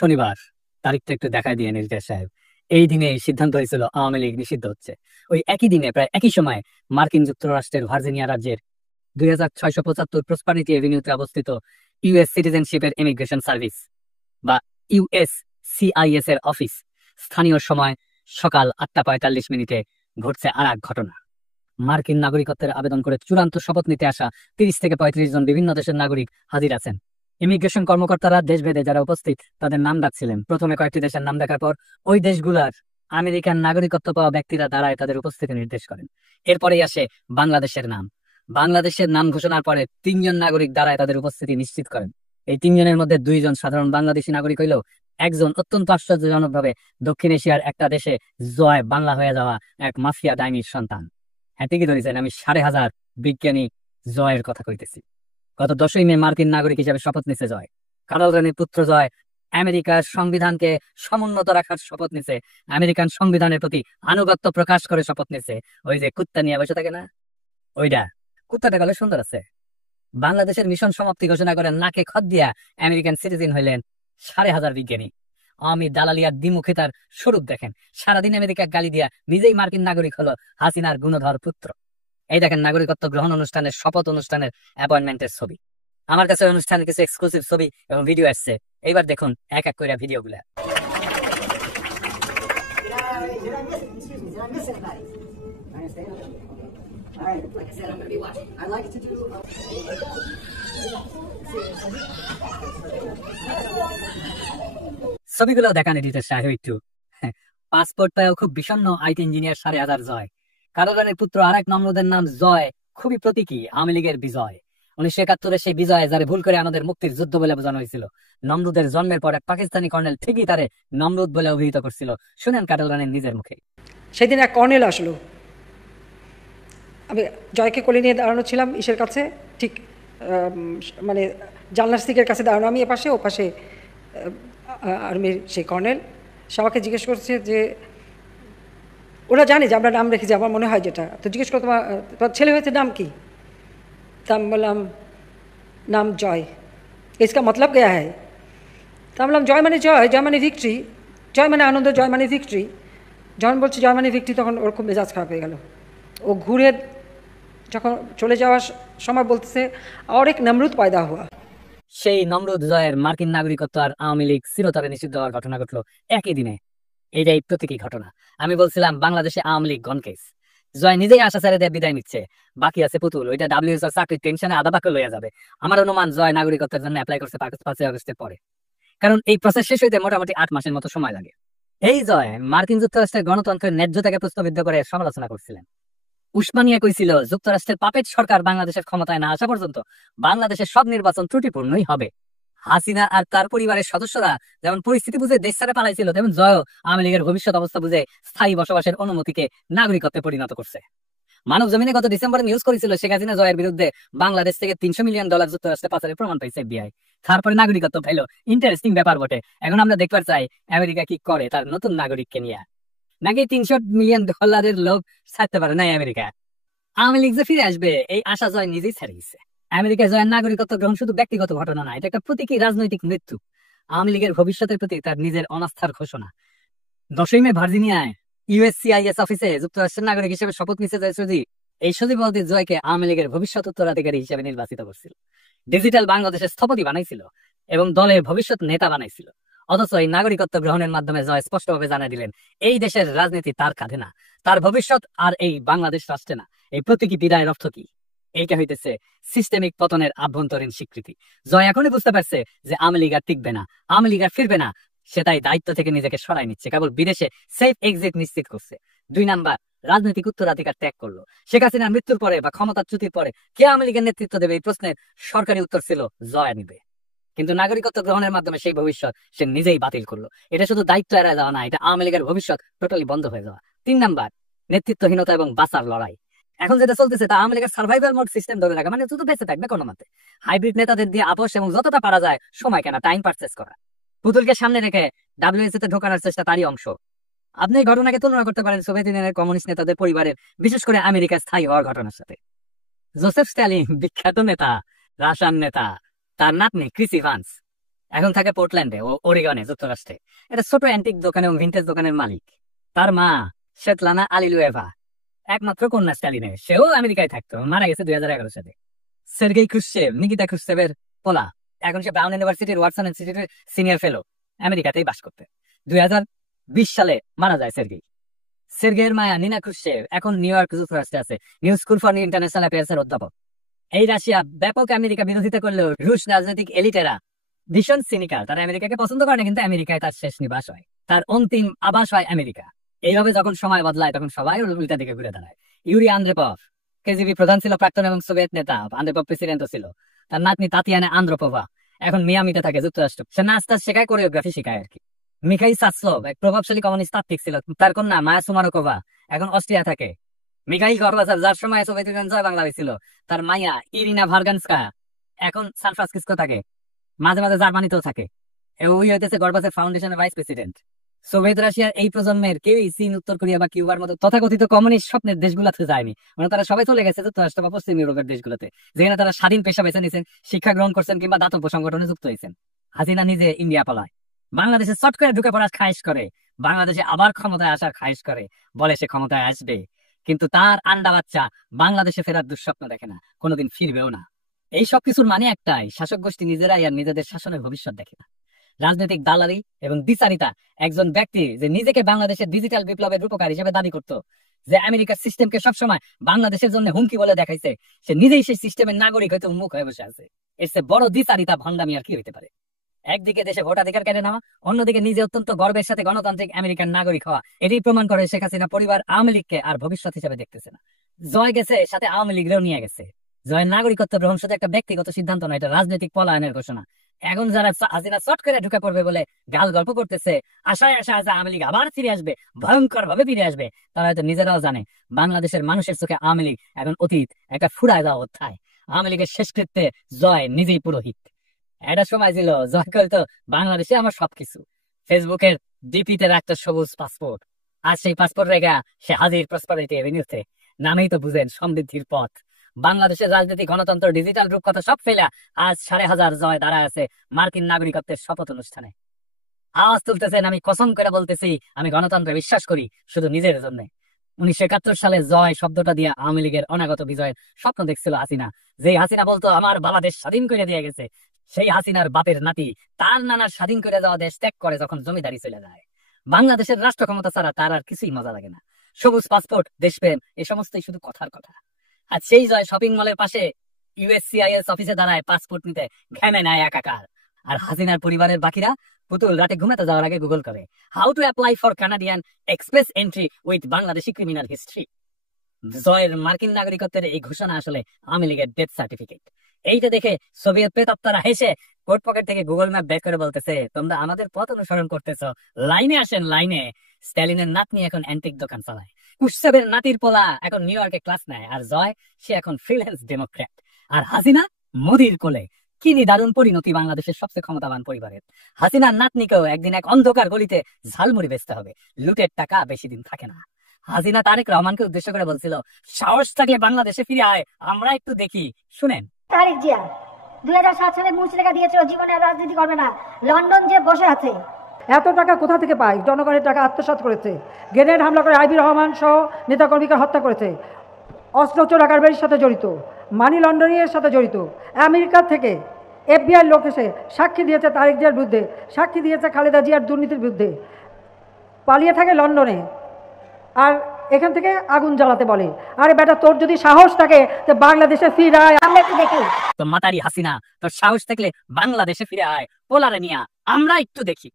শনিবার, তারিখটা একটু দেখায় দিয়ে নির্দেশ সাহেব। এই দিনে সিদ্ধান্ত হয়েছিল আওয়ামী লীগ নিষিদ্ধ হচ্ছে। ওই একই দিনে প্রায় একই সময় মার্কিন যুক্তরাষ্ট্রের ভার্জিনিয়া রাজ্যের 2675 প্রসপারিটি এভিনিউতে অবস্থিত ইউএস সিটিজেনশিপের ইমিগ্রেশন সার্ভিস বা ইউএসসিআইএস এর অফিস, স্থানীয় সময় সকাল 8:45 ঘটছে আর এক ঘটনা। মার্কিন নাগরিকত্বের আবেদন করে চূড়ান্ত শপথ নিতে আসা 30 থেকে 35 জন বিভিন্ন দেশের নাগরিক হাজির আছেন। ইমিগ্রেশন কর্মকর্তারা দেশভেদে যারা উপস্থিত তাদের নাম ডাকছিলেন। প্রথমে কয়েকটি দেশের নাম ডাকার পর ওই দেশগুলার আমেরিকান নাগরিকত্ব পাওয়া ব্যক্তিরা দাঁড়ায় তাদের উপস্থিতি নির্দেশ করেন। এরপরেই আসে বাংলাদেশের নাম। বাংলাদেশের নাম ঘোষণার পরে 3 জন নাগরিক দাঁড়ায় তাদের উপস্থিতি নিশ্চিত করেন। এই 3 জনের মধ্যে 2 জন সাধারণ বাংলাদেশি নাগরিক হইলেও একজন অত্যন্ত আশ্চর্যজনকভাবে দক্ষিণ এশিয়ার একটা দেশে জয় বাংলা হয়ে যাওয়া এক মাফিয়া ডাইনির সন্তান। হ্যাঁ, ঠিকই ধরেছেন, আমি 5,500 বিজ্ঞানী জয়ের কথা কইতেছি। গত 10ই মে মার্কিন নাগরিক হিসেবে শপথ নিছে জয়। কার্ল রানীর পুত্র জয় আমেরিকার সংবিধানকে সমুন্নত রাখার শপথ নিছে, আমেরিকান সংবিধানের প্রতি আনুগত্য প্রকাশ করে শপথ নিছে। ওই যে কুত্তা নিয়ে বসে থাকে না, ওইটা কুত্তাটা গেলে সুন্দর আছে। বাংলাদেশের মিশন সমাপ্তি ঘোষণা করে নাকে খত দিয়া আমেরিকান সিটিজেন হইলেন 5,500 বিজ্ঞানী। আমি দালালিয়ার দ্বিমুখিতার স্বরূপ দেখেন। সারাদিন আমেরিকা গালি দিয়া নিজেই মার্কিন নাগরিক হলো হাসিনার গুণধর পুত্র। এই দেখেন নাগরিকত্ব গ্রহণ অনুষ্ঠানের, শপথ অনুষ্ঠানের অ্যাপয়েন্টমেন্টের ছবি। আমার কাছে অনুষ্ঠানের কিছু এক্সক্লুসিভ ছবি এবং ভিডিও আসছে। এইবার দেখুন এক এক করে ভিডিওগুলা। ছবিগুলো দেখান এডিটর সাহেব একটু। পাসপোর্ট পায়ও খুব বিষণ্ণ আইটি ইঞ্জিনিয়ার 5,500 জয়। কার্ল রানীর পুত্র আর এক নমরুদের নাম জয়, খুবই প্রতীকী আওয়ামী লীগের বিজয়। 1971 সেই বিজয় যারে ভুল করে আমাদের মুক্তির যুদ্ধ বলে বোঝানো হয়েছিল। নমরুদের জন্মের পর এক পাকিস্তানি কর্নেল ঠিকই তারে নমরুদ বলে অভিহিত করছিল। শুনেন কার্ল রানীর নিজের মুখে। সেদিন এক কর্নেল আসলো, আমি জয়কে কোলে নিয়ে দাঁড়ানো ছিলাম ইসের কাছে, ঠিক মানে জানলার সিটের কাছে দাঁড়ানো, আমি এপাশে ও পাশে আর্মির সেই কর্নেল। সে আমাকে জিজ্ঞেস করছে যে ওরা জানে যে আমরা নাম রেখেছি, আমার মনে হয় যেটা, তো জিজ্ঞেস করো তোমার ছেলে হয়েছে নাম কি? তা আমি বললাম নাম জয়। इसका मतलब क्या है? তা আমি বললাম জয় মানে জয়, জয় মানে ভিক্টরি, জয় মানে আনন্দ, জয় মানে ভিক্টরি। যখন বলছি জয় মানে ভিক্টরি তখন ওর খুব মেজাজ খারাপ হয়ে গেল। ও ঘুরে যখন চলে যাওয়ার সময় বলতেছে আর এক নমরুদ পয়দা হওয়া। সেই নমরুদ জয়ের মার্কিন নাগরিকত্ব আর আওয়ামী লীগ চিরতরে নিষিদ্ধ হওয়ার ঘটনা ঘটলো একই দিনে। এইটাই প্রতীকী ঘটনা। আমি বলছিলাম বাংলাদেশে আওয়ামী লীগ গনকেস। জয় নিজেই আশা ছেড়ে দিয়ে বিদায় নিচ্ছে, বাকি আছে পুতুল। ওইটা ডাব্লিউএসআর চাকরির টেনশনে আধা বাক্য লইয়া যাবে। আমার অনুমান জয় নাগরিকত্বের জন্য অ্যাপ্লাই করছে 5 আগস্টের পরে, কারণ এই প্রসেস শেষ হইতে মোটামুটি 8 মাসের মতো সময় লাগে। এই জয় মার্কিন যুক্তরাষ্ট্রের গণতন্ত্রের ন্যায্যতাকে প্রশ্নবিদ্ধ করে সমালোচনা করছিলেন। উসমানিয়া কইছিল যুক্তরাষ্ট্রের পাপেট সরকার বাংলাদেশের ক্ষমতায় না আসা পর্যন্ত বাংলাদেশের সব নির্বাচন ত্রুটিপূর্ণই হবে। হাসিনা আর তার পরিবারের সদস্যরা যেমন পরিস্থিতি বুঝে দেশ ছেড়ে পালাইছিল, তেমন জয় আওয়ামী লীগের ভবিষ্যৎ অবস্থা বুঝে স্থায়ী বসবাসের অনুমতিকে নাগরিকত্বে পরিণত করছে। মানব জমিনে গত ডিসেম্বরে নিউজ করেছিল শেখ হাসিনা জয়ের বিরুদ্ধে বাংলাদেশ থেকে $300 মিলিয়ন যুক্তরাষ্ট্রে পাচারের প্রমাণ পাইছে FBI। তারপরে নাগরিকত্ব পাইলো। ইন্টারেস্টিং ব্যাপার বটে। এখন আমরা দেখতে চাই আমেরিকা কি করে তার নতুন নাগরিককে নিয়ে। নাকি $300 মিলিয়ন লোভ ছাড়তে পারে না আমেরিকা। আওয়ামী লীগ যে ফিরে আসবে এই আশা জয় নিজেই ছেড়ে গেছে। আমেরিকা জয়ের নাগরিকত্ব গ্রহণ শুধু ব্যক্তিগত ঘটনা না, এটা একটা প্রতীকী রাজনৈতিক মৃত্যু। আওয়ামী লীগের ভবিষ্যতের প্রতি তার নিজের অনাস্থার ঘোষণা। 10ই মে ভার্জিনিয়ায় ইউএসসিআইএস অফিসে যুক্তরাষ্ট্রের নাগরিক হিসেবে শপথ নিচ্ছে জয় সজীব। এই সজীব জয়কে আওয়ামী লীগের ভবিষ্যৎ উত্তরাধিকারী হিসেবে নির্বাচিত করছিল, ডিজিটাল বাংলাদেশের স্থপতি বানাইছিল এবং দলের ভবিষ্যৎ নেতা বানাইছিল। অথচ এই নাগরিকত্ব গ্রহণের মাধ্যমে জয় স্পষ্টভাবে জানিয়ে দিলেন এই দেশের রাজনীতি তার কাঁধে না, তার ভবিষ্যৎ আর এই বাংলাদেশ রাষ্ট্রে না। এই প্রতীকী বিদায়ের অর্থ কি? এইটা হইতেছে সিস্টেমিক পতনের আভ্যন্তরীণ স্বীকৃতি। জয় এখনই বুঝতে পারছে যে আওয়ামী লীগ আর টিকবে না, আওয়ামী লীগ আর ফিরবে না। সে তাই দায়িত্ব থেকে নিজেকে সরাই নিচ্ছে, কেবল বিদেশে সেফ এক্সিট নিশ্চিত করছে। 2 নাম্বার, রাজনৈতিক উত্তরাধিকার ত্যাগ করলো। শেখ হাসিনার মৃত্যুর পরে বা ক্ষমতাচ্যুতির পরে কে আওয়ামী লীগের নেতৃত্ব দেবে এই প্রশ্নের সরকারি উত্তর ছিল জয় নিবে। কিন্তু নাগরিকত্ব গ্রহণের মাধ্যমে সেই ভবিষ্যৎ সে নিজেই বাতিল করলো। এটা শুধু দায়িত্ব এড়ায় যাওয়া না, এটা আওয়ামী লীগের ভবিষ্যৎ টোটালি বন্ধ হয়ে যাওয়া। 3 নাম্বার, নেতৃত্বহীনতা এবং বাঁচার লড়াই। এখন যেটা চলতেছে তা আওয়ামী লীগের সার্ভাইভাল মোড সিস্টেম ধরে রাখা, মানে শুধু বেঁচে থাকবে কোনো মতে। হাইব্রিড নেতাদের দিয়ে আপোষ এবং যতটা পারা যায় সময় কেনা, টাইম পারচেস করা। পুতুলকে সামনে রেখে ডাব্লিউএসএ তে ঢোকানোর চেষ্টা তারই অংশ। আপনি এই ঘটনাকে তুলনা করতে পারেন সোভিয়েত ইউনিয়নের কমিউনিস্ট নেতাদের পরিবারের, বিশেষ করে আমেরিকার স্থায়ী হওয়ার ঘটনার সাথে। জোসেফ স্ট্যালিন বিখ্যাত নেতা, রাশিয়ান নেতা, তার নাতনি ক্রিস ইভান্স এখন থাকে পোর্টল্যান্ডে ও ওরিগনে যুক্তরাষ্ট্রে। এটা ছোট অ্যান্টিক দোকান এবং ভিন্টেজ দোকানের মালিক। তার মা শেতলানা আলিলুয়েভা, একমাত্র কন্যা স্টালিনের, সেও আমেরিকায় থাকতো, মারা গেছে 2011 সালে। সের্গেই ক্রুশ্চেভ, নিকিতা ক্রুশ্চেভের পোলা, এখন সে ব্রাউন ইউনিভার্সিটির ওয়াটসন ইনস্টিটিউটের সিনিয়র ফেলো, আমেরিকাতেই বাস করতে। 2020 সালে মারা যায় সের্গেই। সের্গেইয়ের মায়া নিনা ক্রুশ্চেভ এখন নিউ ইয়র্ক যুক্তরাষ্ট্রে আছে, নিউ স্কুল ফর ইন্টারন্যাশনাল অ্যাফেয়ার্সের অধ্যাপক। এই রাশিয়া ব্যাপক আমেরিকা বিরোধিতা করলেও রুশ রাজনৈতিক এলিটেরা ভীষণ সিনিক্যাল। তারা আমেরিকাকে পছন্দ করে না, কিন্তু আমেরিকায় তার শেষ নিবাস হয়, তার অন্তিম আবাস হয় আমেরিকা। এইভাবে যখন সময় বদলায় তখন সবাই উল্টা দিকে ঘুরে দাঁড়ায়। ইউরি আন্দ্রেপভ কেজিবি প্রধান ছিল, প্রাক্তন এবং সোভিয়েত নেতা। আন্দ্রেপভ প্রেসিডেন্টও ছিল। তার নাতনি তাতিয়ানা আন্দ্রোপোভা এখন মিয়ামিতে থাকে, যুক্তরাষ্ট্র। সে নাচটা শেখায়, কোরিওগ্রাফি শেখায় আর কি। মিখাই সাসলোভ এক প্রভাবশালী কমিউনিস্ট তাত্ত্বিক ছিল। তার কন্যা মায়া সুমারোকোভা এখন অস্ট্রিয়া থাকে। মিখাইল গর্বাচার, যার সময় সোভিয়েত ইউনিয়ন জয় বাংলা হয়েছিল, তার মাইয়া ইরিনা ভার্গানস্কা এখন সান ফ্রান্সিসকো থাকে, মাঝে মাঝে জার্মানিতেও থাকে। ওই হইতেছে গর্বাচের ফাউন্ডেশনের ভাইস প্রেসিডেন্ট। সোভিয়েত রাশিয়ার এই প্রজন্মের কেউই চীন, উত্তর কোরিয়া বা কিউবার মতো তথাকথিত কমিউনিস্ট স্বপ্নের দেশগুলোতে যায়নি। মানে তারা সবাই চলে গেছে যুক্তরাষ্ট্র বা পশ্চিম ইউরোপের দেশগুলোতে, যেখানে তারা স্বাধীন পেশা বেছে নিয়েছেন, শিক্ষা গ্রহণ করছেন কিংবা দাতব্য সংগঠনে যুক্ত হয়েছেন। হাসিনা নিজে ইন্ডিয়া পালায়, বাংলাদেশে চট করে ঢুকে পড়ার খায়েশ করে, বাংলাদেশে আবার ক্ষমতায় আসার খায়েশ করে, বলে সে ক্ষমতায় আসবে, কিন্তু তার আন্ডা বাচ্চা বাংলাদেশে ফেরার দুঃস্বপ্ন দেখে না, কোনোদিন ফিরবেও না। এই সবকিছুর মানে একটাই, শাসক গোষ্ঠী নিজেরাই আর নিজেদের শাসনের ভবিষ্যৎ দেখে না। রাজনৈতিক দালালি এবং বিচারিতা। একজন ব্যক্তি যে নিজেকে বাংলাদেশের ডিজিটাল বিপ্লবের রূপকার হিসেবে দাবি করত, যে আমেরিকার সিস্টেমকে সবসময় বাংলাদেশের জন্য হুমকি বলে দেখাইছে, সে নিজেই সেই সিস্টেমের নাগরিক হইতে উন্মুখ হয়ে বসে আছে। এর চেয়ে বড় দ্বিচারিতা, ভণ্ডামি আর কি হইতে পারে? একদিকে দেশে ভোটাধিকার কেড়ে নেওয়া, অন্যদিকে নিজে অত্যন্ত গর্বের সাথে গণতান্ত্রিক আমেরিকান নাগরিক হওয়া। এটি প্রমাণ করে শেখ হাসিনা পরিবার আওয়ামী লীগকে আর ভবিষ্যৎ হিসেবে দেখতেছে না। জয় গেছে, সাথে আওয়ামী লীগরেও নিয়ে গেছে। জয়ের নাগরিকত্ব গ্রহণ শুধু একটা ব্যক্তিগত সিদ্ধান্ত নয়, এটা রাজনৈতিক পলায়নের ঘোষণা। এখন যারা হাসিনা চট করে ঢুকে পড়বে বলে গাল গল্প করতেছে, আশায় আশা আছে আওয়ামী লীগ আবার ফিরে আসবে, ভয়ঙ্কর ভাবে ফিরে আসবে, তারা হয়তো নিজেরাও জানে বাংলাদেশের মানুষের চোখে আওয়ামী লীগ এখন অতীত, একটা ফুরায় যাওয়া অধ্যায়। আওয়ামী লীগের শেষকৃত্যে জয় নিজেই পুরোহিত। একটা সময় ছিল জয় করতো বাংলাদেশে আমার সবকিছু, ফেসবুকের ডিপিতে রাখতো সবুজ পাসপোর্ট। আজ সেই পাসপোর্ট রেখা সে হাজির প্রসপারিটি এভিনিউতে। নামেই তো বুঝেন, সমৃদ্ধির পথ। বাংলাদেশের রাজনীতি, গণতন্ত্র, ডিজিটাল রূপকথা সব ফেলা আজ 5,500 জয় দাঁড়ায় আছে মার্কিন নাগরিকত্বের শপথ অনুষ্ঠানে। আওয়াজ তুলতেছেন, আমি কসম করে বলতেছি, আমি গণতন্ত্রে বিশ্বাস করি শুধু নিজের জন্য। 1971 সালে জয় শব্দটা দিয়ে আওয়ামী লীগের অনাগত বিজয়ের স্বপ্ন দেখছিল হাসিনা। যেই হাসিনা বলতো আমার বাবা দেশ স্বাধীন করে দিয়ে গেছে, সেই হাসিনার বাপের নাতি তার নানার স্বাধীন করে যাওয়া দেশ ত্যাগ করে যখন জমিদারি চলে যায়। বাংলাদেশের রাষ্ট্র ক্ষমতা ছাড়া তার আর কিছুই মজা লাগে না। সবুজ পাসপোর্ট, দেশপ্রেম, এ সমস্তই শুধু কথার কথা। আর সেই জয় শপিং মলের পাশে ইউএসসিআইএস অফিসে দাঁড়ায় পাসপোর্ট নিতে, ঘেমে নেয় একাকার। আর হাসিনার পরিবারের বাকিরা পুতুল রাতে ঘুমাতে যাওয়ার আগে গুগল করে how to apply for Canadian express entry with Bangladeshi criminal history. জয়ের মার্কিন নাগরিকত্বের এই ঘোষণা আসলে আওয়ামী লীগের ডেথ সার্টিফিকেট। এইটা দেখে সোভিয়েত প্রেতাত্মারা হেসে কোট পকেট থেকে গুগল ম্যাপ বের করে বলতেছে, তোমরা আমাদের পথ অনুসরণ করতেছো, লাইনে আসেন লাইনে। স্ট্যালিনের নাতনি এখন অ্যান্টিক দোকান চালায়, কুশ্চেভের নাতির পোলা এখন নিউ ইয়র্কে ক্লাস নেয়, আর জয় সে এখন ফ্রিল্যান্স ডেমোক্র্যাট, আর হাসিনা মোদির কোলে। কি দারুণ পরিণতি বাংলাদেশের সবচেয়ে ক্ষমতাবান পরিবারের। হাসিনার নাতনিকেও একদিন এক অন্ধকার গলিতে ঝালমুড়ি বেচতে হবে, লুটের টাকা বেশি দিন থাকে না। হাসিনা তারেক রহমানকে উদ্দেশ্য করে বলছিল, সাহস থাকলে বাংলাদেশে ফিরে আয়, আমরা একটু দেখি। শুনেন, তারেক জিয়া 2007 সালে মুচলেখা দিয়েছিল জীবনে আর রাজনীতি করবে না, লন্ডন যে বসে আছে। এত টাকা কোথা থেকে পায়? জনগণের টাকা আত্মসাৎ করেছে, গ্রেনেড হামলা করে আইবি রহমান সহ নেতাকর্মীকে হত্যা করেছে, অস্ত্র চোরা কারবারির সাথে জড়িত, মানি লন্ডারিংয়ের সাথে জড়িত। আমেরিকা থেকে FBI লোক এসে সাক্ষী দিয়েছে তারেক জিয়ার বিরুদ্ধে, সাক্ষী দিয়েছে খালেদা জিয়ার দুর্নীতির বিরুদ্ধে। পালিয়ে থাকে লন্ডনে, আর এখান থেকে আগুন জ্বালাতে বলে। আরে বেটা, তোর যদি সাহস থাকে তো বাংলাদেশে ফিরে আয়, আমরা একটু দেখি। তো মাতারি হাসিনা, তোর সাহস থাকলে বাংলাদেশে ফিরে আয়, পোলারে নিয়া আমরা একটু দেখি।